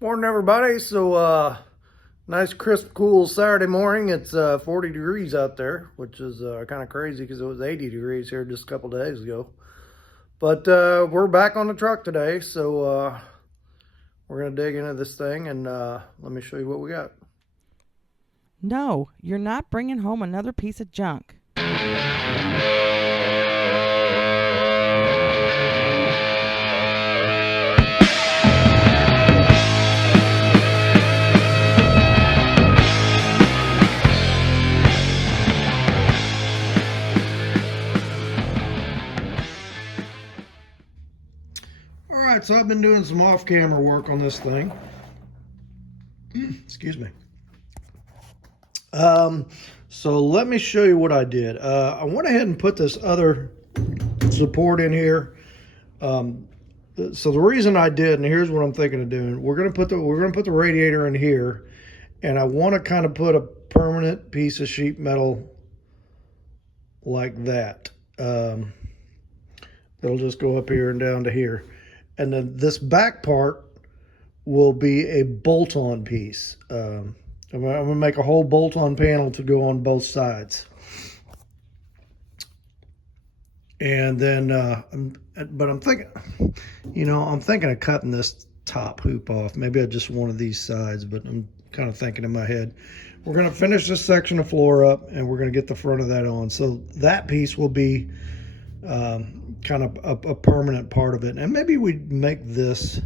Morning, everybody. Nice, crisp, cool Saturday morning. It's 40 degrees out there, which is kind of crazy because it was 80 degrees here just a couple days ago. But we're back on the truck today, so we're going to dig into this thing and let me show you what we got. No, you're not bringing home another piece of junk. All right, so I've been doing some off-camera work on this thing. Excuse me. So let me show you what I did. I went ahead and put this other support in here. So the reason I did, and here's what I'm thinking of doing, we're gonna put the radiator in here, and I want to kind of put a permanent piece of sheet metal like that. It'll just go up here and down to here, and then this back part will be a bolt-on piece. I'm gonna make a whole bolt-on panel to go on both sides. And then, I'm thinking, I'm thinking of cutting this top hoop off. Maybe I just one of these sides, but I'm kind of thinking in my head. We're going to finish this section of floor up, and we're going to get the front of that on. So that piece will be kind of a permanent part of it. And maybe we make this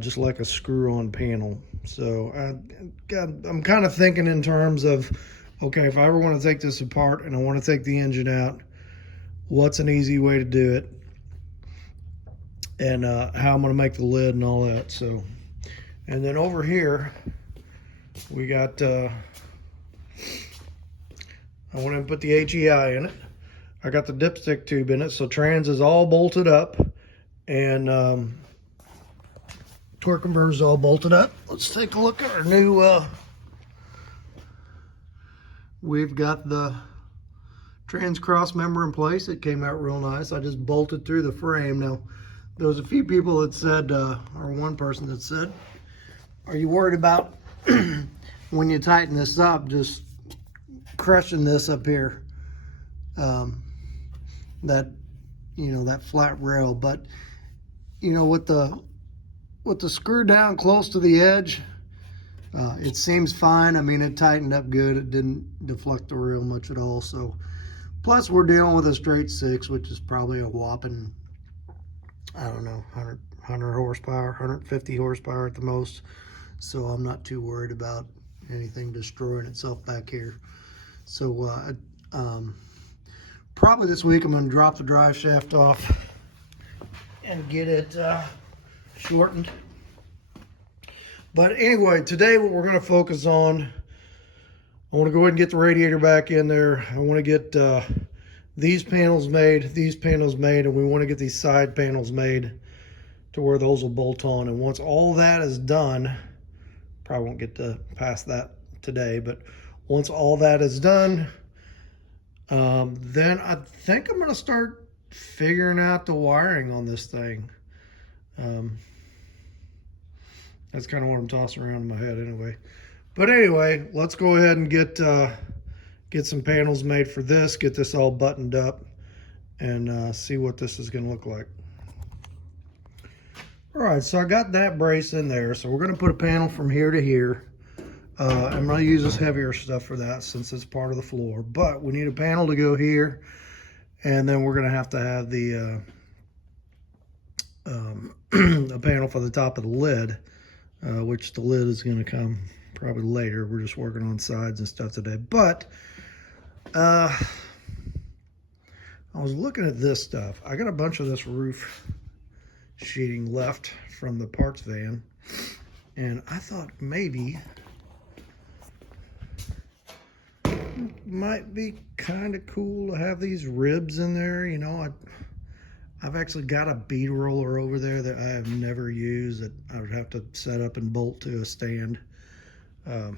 just like a screw-on panel. So I'm kind of thinking in terms of, okay, if I ever want to take this apart and I want to take the engine out, what's an easy way to do it, and how I'm going to make the lid and all that. So, and then over here we got I went and put the HEI in it. I got the dipstick tube in it, so trans is all bolted up, and torque converter is all bolted up. Let's take a look at our new we've got the trans cross member in place. It came out real nice. I just bolted through the frame. Now, there was a few people that said, or one person that said, are you worried about when you tighten this up, just crushing this up here, that flat rail? But, with the screw down close to the edge, it seems fine. I mean, it tightened up good. It didn't deflect the rail much at all. So, plus, we're dealing with a straight 6, which is probably a whopping, I don't know, 100 horsepower, 150 horsepower at the most. So I'm not too worried about anything destroying itself back here. So probably this week I'm going to drop the drive shaft off and get it shortened. But anyway, today what we're going to focus on, I want to go ahead and get the radiator back in there. I want to get these panels made, and we want to get these side panels made to where those will bolt on. And once all that is done, probably won't get to past that today, but once all that is done, then I think I'm going to start figuring out the wiring on this thing. That's kind of what I'm tossing around in my head anyway. But anyway, let's go ahead and get some panels made for this, get this all buttoned up, and see what this is going to look like. All right, so I got that brace in there. So we're going to put a panel from here to here. I'm going to use this heavier stuff for that since it's part of the floor. But we need a panel to go here, and then we're going to have the a panel for the top of the lid, which the lid is going to come probably later. We're just working on sides and stuff today. But I was looking at this stuff. I got a bunch of this roof sheeting left from the parts van, and I thought maybe it might be kind of cool to have these ribs in there. I've actually got a bead roller over there that I have never used that I would have to set up and bolt to a stand. I'd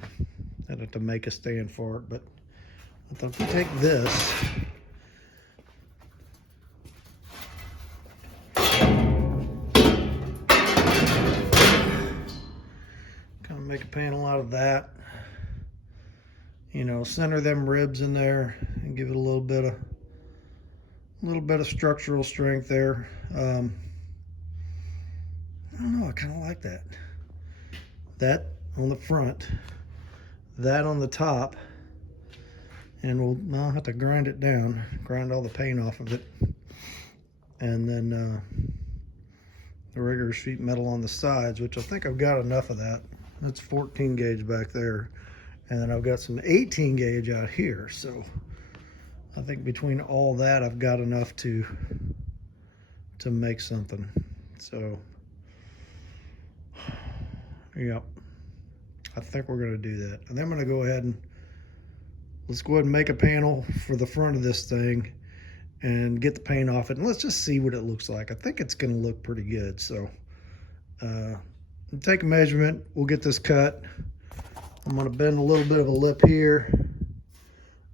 have to make a stand for it, but I thought if we take this make a panel out of that. You know, center them ribs in there and give it a little bit of structural strength there. I don't know, I kind of like that. That on the front, that on the top, and I'll have to grind it down, grind all the paint off of it, and then the regular sheet metal on the sides, which I think I've got enough of that. That's 14 gauge back there, and then I've got some 18 gauge out here, so I think between all that I've got enough to make something. So yep, I think we're gonna do that. And then I'm gonna go ahead and let's go ahead and make a panel for the front of this thing and get the paint off it, and let's just see what it looks like. I think it's gonna look pretty good. So take a measurement, we'll get this cut. I'm gonna bend a little bit of a lip here.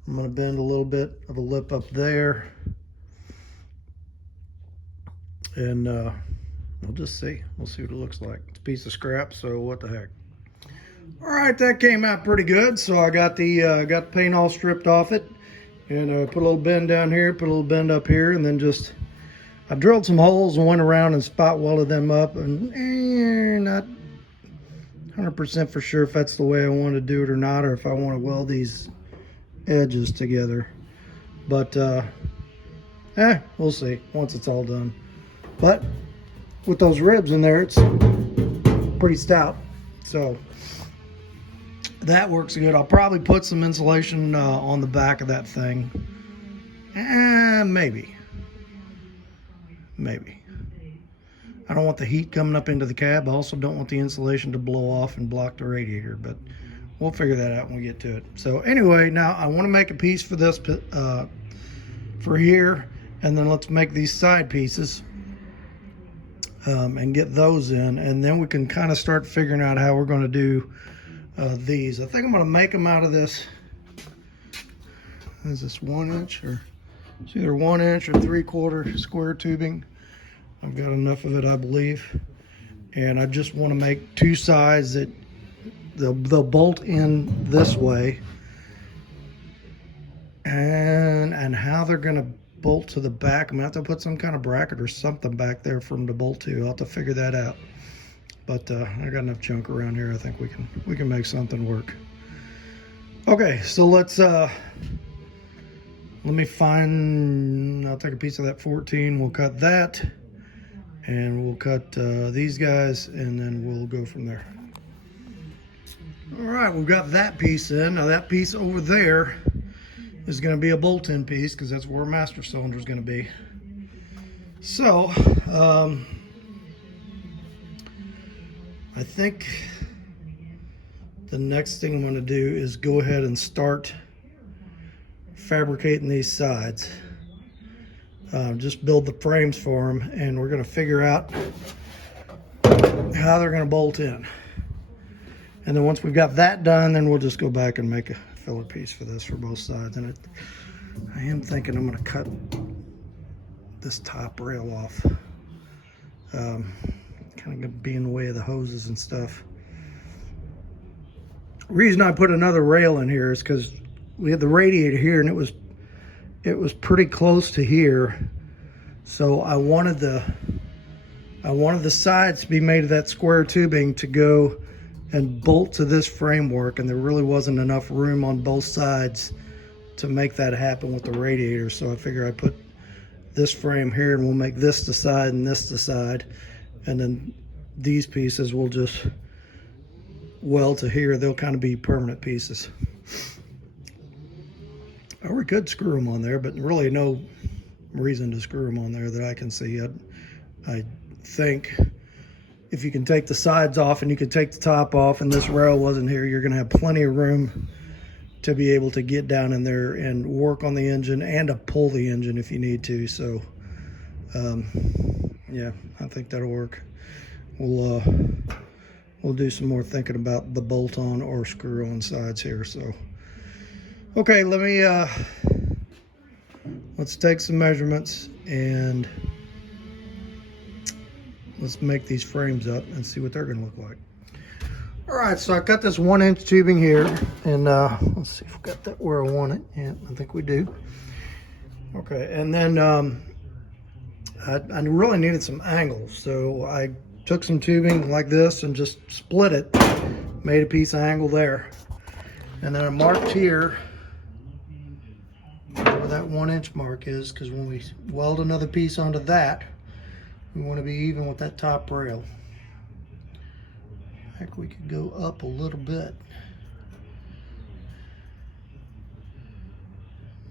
I'm gonna bend a little bit of a lip up there. And we'll just see. We'll see what it looks like. It's a piece of scrap, so what the heck. All right, that came out pretty good. So I got the paint all stripped off it, and put a little bend down here, put a little bend up here, and then just I drilled some holes and went around and spot welded them up, and not 100% for sure if that's the way I want to do it or not, or if I want to weld these edges together. But we'll see once it's all done. But with those ribs in there, it's pretty stout, so that works good. I'll probably put some insulation on the back of that thing. Maybe. I don't want the heat coming up into the cab. I also don't want the insulation to blow off and block the radiator, but we'll figure that out when we get to it. So anyway, now I want to make a piece for this for here, and then let's make these side pieces and get those in, and then we can kind of start figuring out how we're going to do these. I think I'm going to make them out of this. Is this 1 inch, or it's either 1 inch or 3/4 square tubing? I've got enough of it, I believe, and I just want to make two sides that they'll bolt in this way, and how they're going to bolt to the back, I'm gonna have to put some kind of bracket or something back there for them to bolt to. I'll have to figure that out. But I got enough junk around here. I think we can make something work. Okay, so let's let me find. I'll take a piece of that 14. We'll cut that, and we'll cut these guys, and then we'll go from there. All right, we've got that piece in. Now that piece over there is going to be a bolt-in piece because that's where our master cylinder is going to be. So I think the next thing I'm going to do is go ahead and start fabricating these sides. Just build the frames for them, and we're going to figure out how they're going to bolt in. And then once we've got that done, then we'll just go back and make a filler piece for this for both sides. And I am thinking I'm going to cut this top rail off. Kind of going to be in the way of the hoses and stuff. The reason I put another rail in here is because we had the radiator here, and it was pretty close to here. So I wanted the sides to be made of that square tubing to go and bolt to this framework, and there really wasn't enough room on both sides to make that happen with the radiator. So I figure I put this frame here, and we'll make this the side and this the side, and then these pieces will just weld to here. They'll kind of be permanent pieces. Or we could screw them on there, but really no reason to screw them on there that I can see. I think if you can take the sides off and you can take the top off and this rail wasn't here, you're going to have plenty of room to be able to get down in there and work on the engine and to pull the engine if you need to. So yeah, I think that'll work. We'll do some more thinking about the bolt on or screw on sides here. So okay, let's take some measurements and let's make these frames up and see what they're going to look like. All right, so I cut this 1-inch tubing here, and let's see if we got that where I want it. Yeah, I think we do. Okay, and then I really needed some angles, so I took some tubing like this and just split it, made a piece of angle there. And then I marked here where that 1-inch mark is, because when we weld another piece onto that, we want to be even with that top rail. I think we could go up a little bit.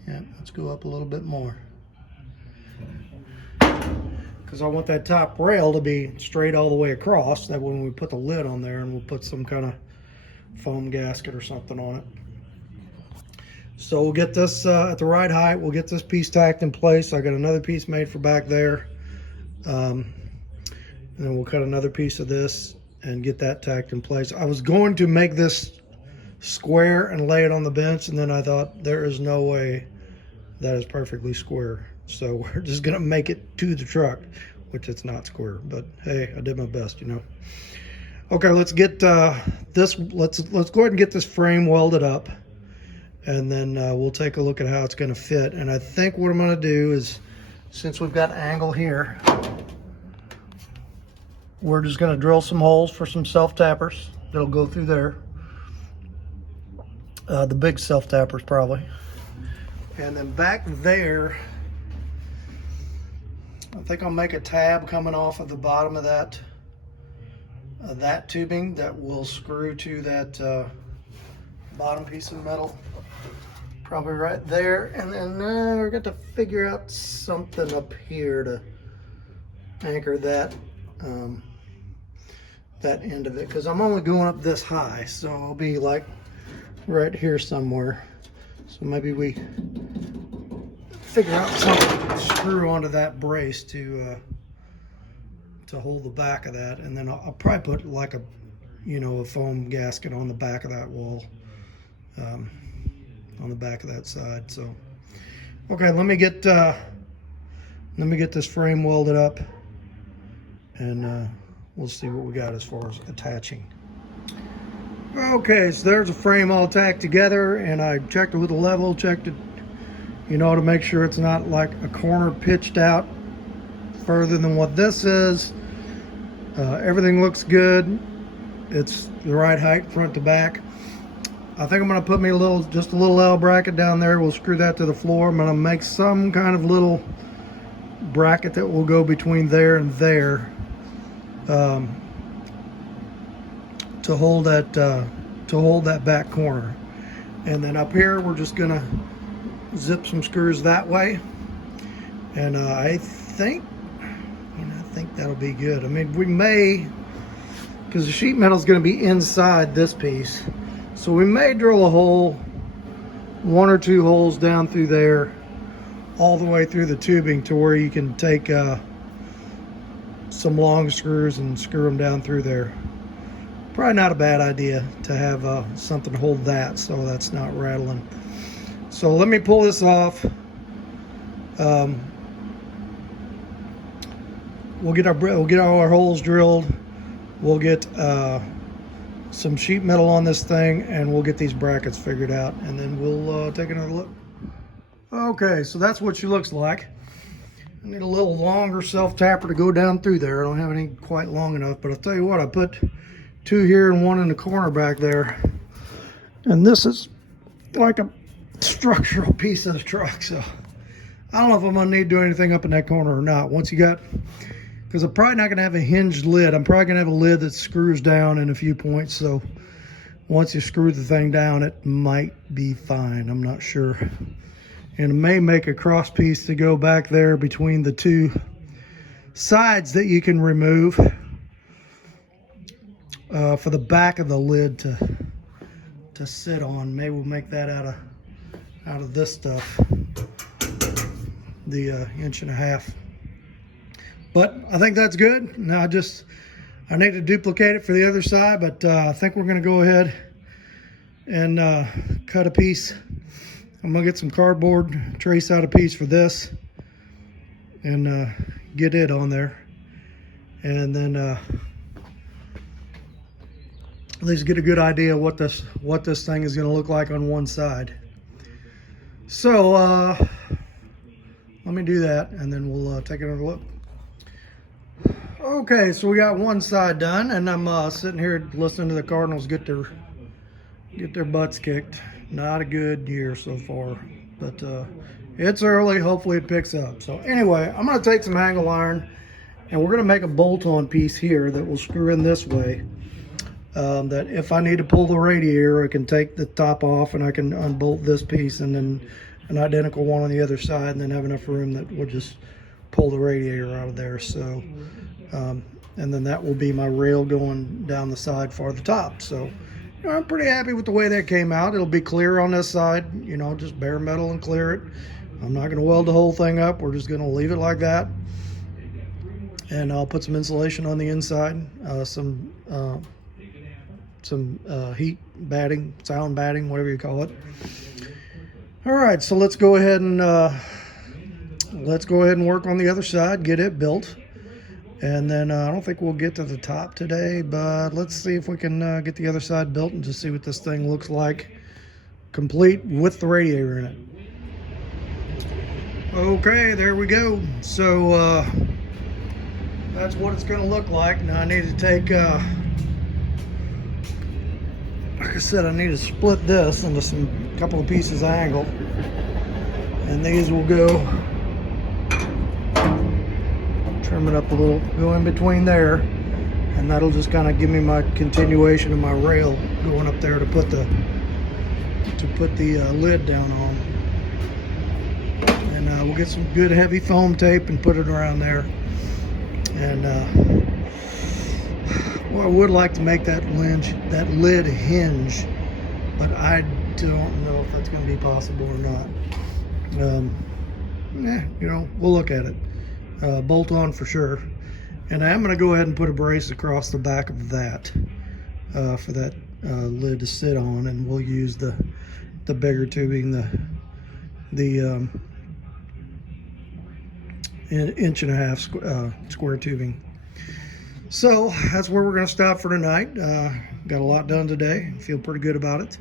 Yeah, let's go up a little bit more, because I want that top rail to be straight all the way across. That when we put the lid on there, and we'll put some kind of foam gasket or something on it. So we'll get this at the right height. We'll get this piece tacked in place. I got another piece made for back there. And then we'll cut another piece of this and get that tacked in place. I was going to make this square and lay it on the bench, and then I thought there is no way that is perfectly square. So we're just gonna make it to the truck, which it's not square, but hey, I did my best, you know. Okay, let's get this. Let's go ahead and get this frame welded up, and then we'll take a look at how it's going to fit. And I think what I'm going to do is, since we've got angle here, we're just going to drill some holes for some self-tappers that'll go through there. The big self-tappers probably. And then back there, I think I'll make a tab coming off of the bottom of that tubing that will screw to that bottom piece of metal, probably right there. And then we're going to figure out something up here to anchor that that end of it, because I'm only going up this high, so I'll be like right here somewhere. So maybe we figure out something to screw onto that brace to hold the back of that, and then I'll probably put like a foam gasket on the back of that wall, on the back of that side. So okay, let me get this frame welded up, and we'll see what we got as far as attaching. Okay, so there's a frame all tacked together, and I checked it with a level, checked it, to make sure it's not like a corner pitched out further than what this is. Everything looks good. It's the right height front to back. I think I'm going to put me just a little L bracket down there. We'll screw that to the floor. I'm going to make some kind of little bracket that will go between there and there, to hold that back corner. And then up here, we're just going to zip some screws that way. And I think that'll be good. I mean, we may, because the sheet metal is going to be inside this piece, so we may drill a hole, 1 or 2 holes down through there, all the way through the tubing, to where you can take some long screws and screw them down through there. Probably not a bad idea to have something to hold that, so that's not rattling. So let me pull this off. We'll get all our holes drilled. We'll get some sheet metal on this thing, and we'll get these brackets figured out, and then we'll take another look. Okay, so that's what she looks like. I need a little longer self-tapper to go down through there. I don't have any quite long enough, but I'll tell you what, I put 2 here and 1 in the corner back there. And this is like a structural piece of the truck, so I don't know if I'm gonna need to do anything up in that corner or not. Because I'm probably not gonna have a hinged lid. I'm probably gonna have a lid that screws down in a few points, so once you screw the thing down, it might be fine. I'm not sure. And it may make a cross piece to go back there between the 2 sides that you can remove, for the back of the lid to sit on. Maybe we'll make that out of this stuff, the 1.5 inches. But I think that's good. Now I need to duplicate it for the other side, but I think we're going to go ahead and cut a piece. I'm going to get some cardboard, trace out a piece for this, and get it on there. And then at least get a good idea what this thing is going to look like on one side. So let me do that, and then we'll take another look. Okay, so we got one side done, and I'm sitting here listening to the Cardinals get their butts kicked. Not a good year so far, but it's early. Hopefully it picks up. So anyway, I'm going to take some angle iron, and we're going to make a bolt-on piece here that will screw in this way. That if I need to pull the radiator, I can take the top off and I can unbolt this piece, and then an identical one on the other side, and then have enough room that will just pull the radiator out of there. So and then that will be my rail going down the side for the top. So you know, I'm pretty happy with the way that came out. It'll be clear on this side, you know, just bare metal and clear it. I'm not going to weld the whole thing up. We're just going to leave it like that, and I'll put some insulation on the inside, some heat batting, sound batting, whatever you call it. All right, so let's go ahead and work on the other side, get it built, and then I don't think we'll get to the top today, but let's see if we can get the other side built and just see what this thing looks like, complete with the radiator in it. Okay, there we go. So that's what it's going to look like. Now I need to take. Like I said, I need to split this into some couple of pieces of angle, and these will go, trim it up a little, go in between there, and that'll just kind of give me my continuation of my rail going up there to put the lid down on. And we'll get some good heavy foam tape and put it around there. And well, I would like to make that lid hinge, but I don't know if that's going to be possible or not. You know, we'll look at it. Bolt on for sure. And I'm going to go ahead and put a brace across the back of that for that lid to sit on, and we'll use the bigger tubing, the 1.5 inch square tubing. So that's where we're going to stop for tonight. Got a lot done today. Feel pretty good about it.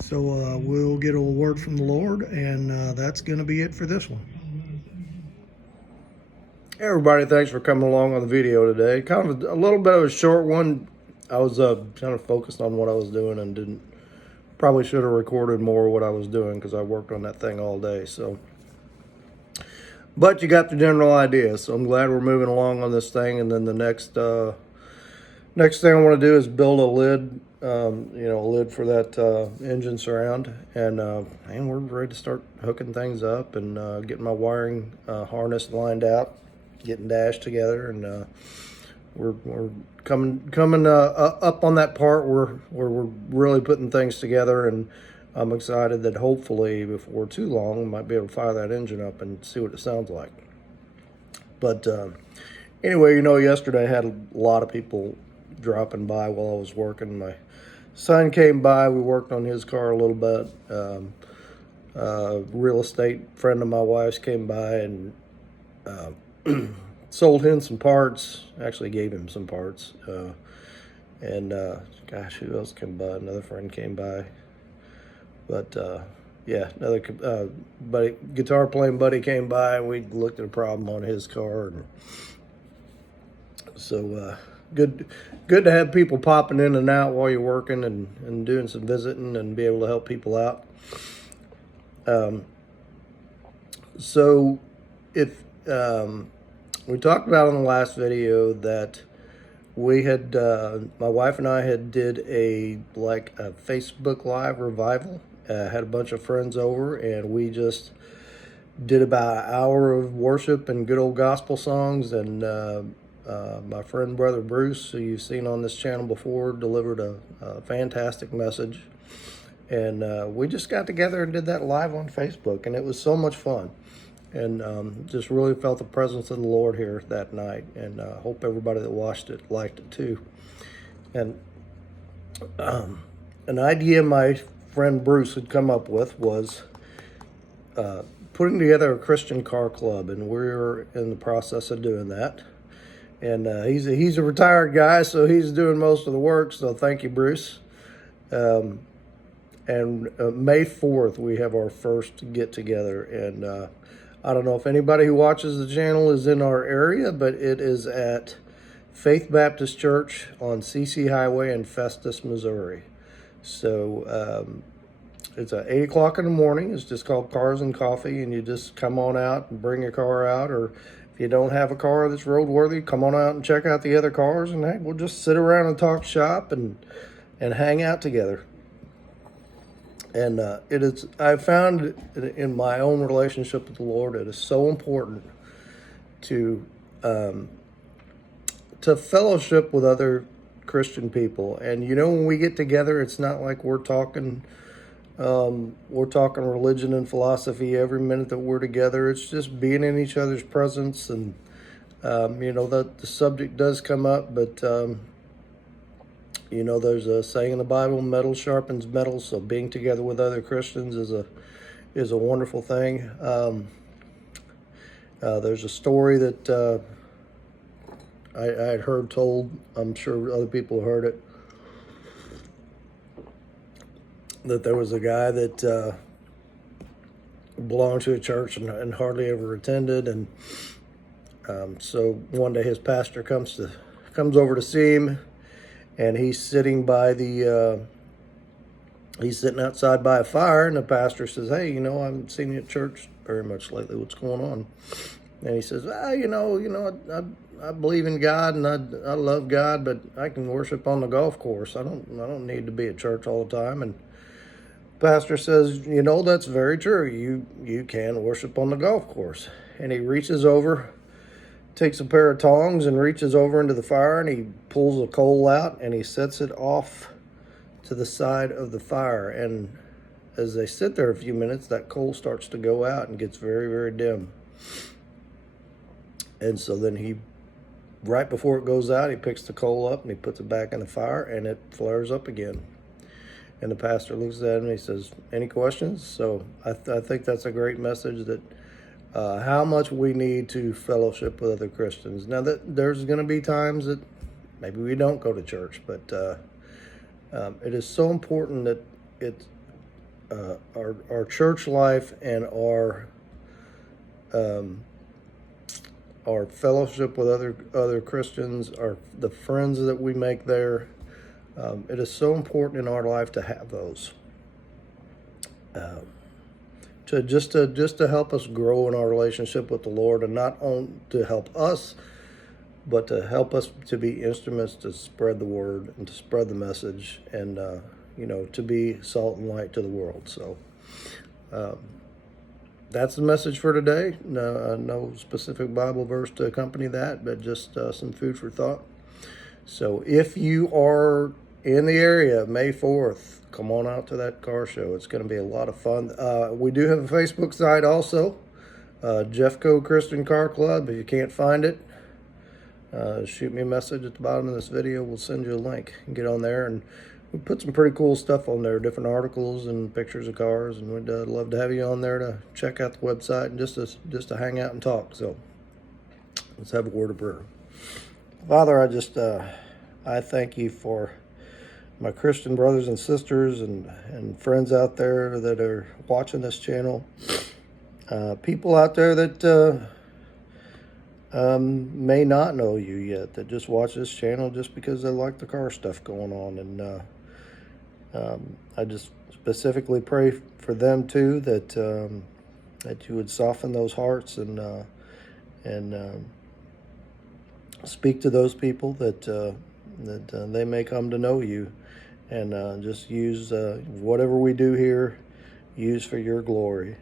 So we'll get a word from the Lord, and that's going to be it for this one. Hey everybody, thanks for coming along on the video today. Kind of a little bit of a short one. I was kind of focused on what I was doing and probably should have recorded more of what I was doing because I worked on that thing all day. So, but you got the general idea. So I'm glad we're moving along on this thing. And then the next thing I want to do is build a lid, a lid for that engine surround. And we're ready to start hooking things up and getting my wiring harness lined out, getting dashed together, and we're coming up on that part where we're really putting things together, and I'm excited that hopefully before too long we might be able to fire that engine up and see what it sounds like. But anyway, yesterday I had a lot of people dropping by while I was working. My son came by, we worked on his car a little bit. Real estate friend of my wife's came by and sold him some parts, actually gave him some parts. Gosh, who else came by? Another friend came by. But another guitar playing buddy came by, and we looked at a problem on his car. And so good to have people popping in and out while you're working and doing some visiting and be able to help people out. So if we talked about in the last video that we had my wife and I did a Facebook Live revival. Had a bunch of friends over, and we just did about an hour of worship and good old gospel songs. And my friend Brother Bruce, who you've seen on this channel before, delivered a fantastic message. And we just got together and did that live on Facebook, and it was so much fun. And just really felt the presence of the Lord here that night, and hope everybody that watched it liked it too. And an idea my friend Bruce had come up with was putting together a Christian car club, and we're in the process of doing that. And he's a retired guy, so he's doing most of the work. So thank you, Bruce. And May 4th, we have our first get together. And I don't know if anybody who watches the channel is in our area, but it is at Faith Baptist Church on CC Highway in Festus, Missouri. So it's at 8 o'clock in the morning. It's just called Cars and Coffee, and you just come on out and bring your car out, or if you don't have a car that's roadworthy, come on out and check out the other cars, and hey, we'll just sit around and talk shop and hang out together. And I found in my own relationship with the Lord, it is so important to fellowship with other Christian people. And when we get together, it's not like we're talking religion and philosophy every minute that we're together. It's just being in each other's presence, and that the subject does come up, but there's a saying in the Bible, metal sharpens metal. So being together with other Christians is a wonderful thing. There's a story that I had heard told. I'm sure other people have heard it. That there was a guy that belonged to a church and hardly ever attended, and so one day his pastor comes over to see him, and he's sitting outside by a fire, and the pastor says, "Hey, I haven't seen you at church very much lately. What's going on?" And he says, I believe in God, and I love God, but I can worship on the golf course. I don't need to be at church all the time." And pastor says, "That's very true. You can worship on the golf course." And he reaches over, takes a pair of tongs and reaches over into the fire, and he pulls a coal out and he sets it off to the side of the fire. And as they sit there a few minutes, that coal starts to go out and gets very, very dim. And so then right before it goes out, he picks the coal up and he puts it back in the fire, and it flares up again. And the pastor looks at him and he says, "Any questions?" So I think that's a great message, that how much we need to fellowship with other Christians. Now, that there's going to be times that maybe we don't go to church, but it is so important that our church life and our fellowship with other Christians, the friends that we make there. It is so important in our life to have those, to help us grow in our relationship with the Lord, and not only to help us, but to help us to be instruments to spread the word and to spread the message, and to be salt and light to the world. So that's the message for today. No specific Bible verse to accompany that, but just some food for thought. So if you are in the area, May 4th, come on out to that car show. It's going to be a lot of fun. We do have a Facebook site also, Jeffco Christian Car Club. If you can't find it, shoot me a message at the bottom of this video. We'll send you a link. Get on there, and we put some pretty cool stuff on there, different articles and pictures of cars, and we'd love to have you on there to check out the website and just to hang out and talk. So let's have a word of prayer. Father, I thank you for my Christian brothers and sisters and friends out there that are watching this channel. People out there that may not know you yet, that just watch this channel just because they like the car stuff going on. And I just specifically pray for them too, that you would soften those hearts and speak to those people that they may come to know you, and just use whatever we do here, use for your glory,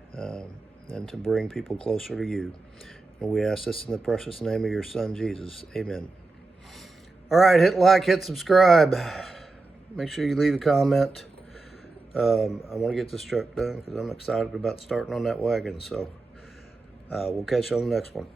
and to bring people closer to you. And we ask this in the precious name of your Son, Jesus. Amen. All right, hit like, hit subscribe. Make sure you leave a comment. I want to get this truck done because I'm excited about starting on that wagon. So we'll catch you on the next one.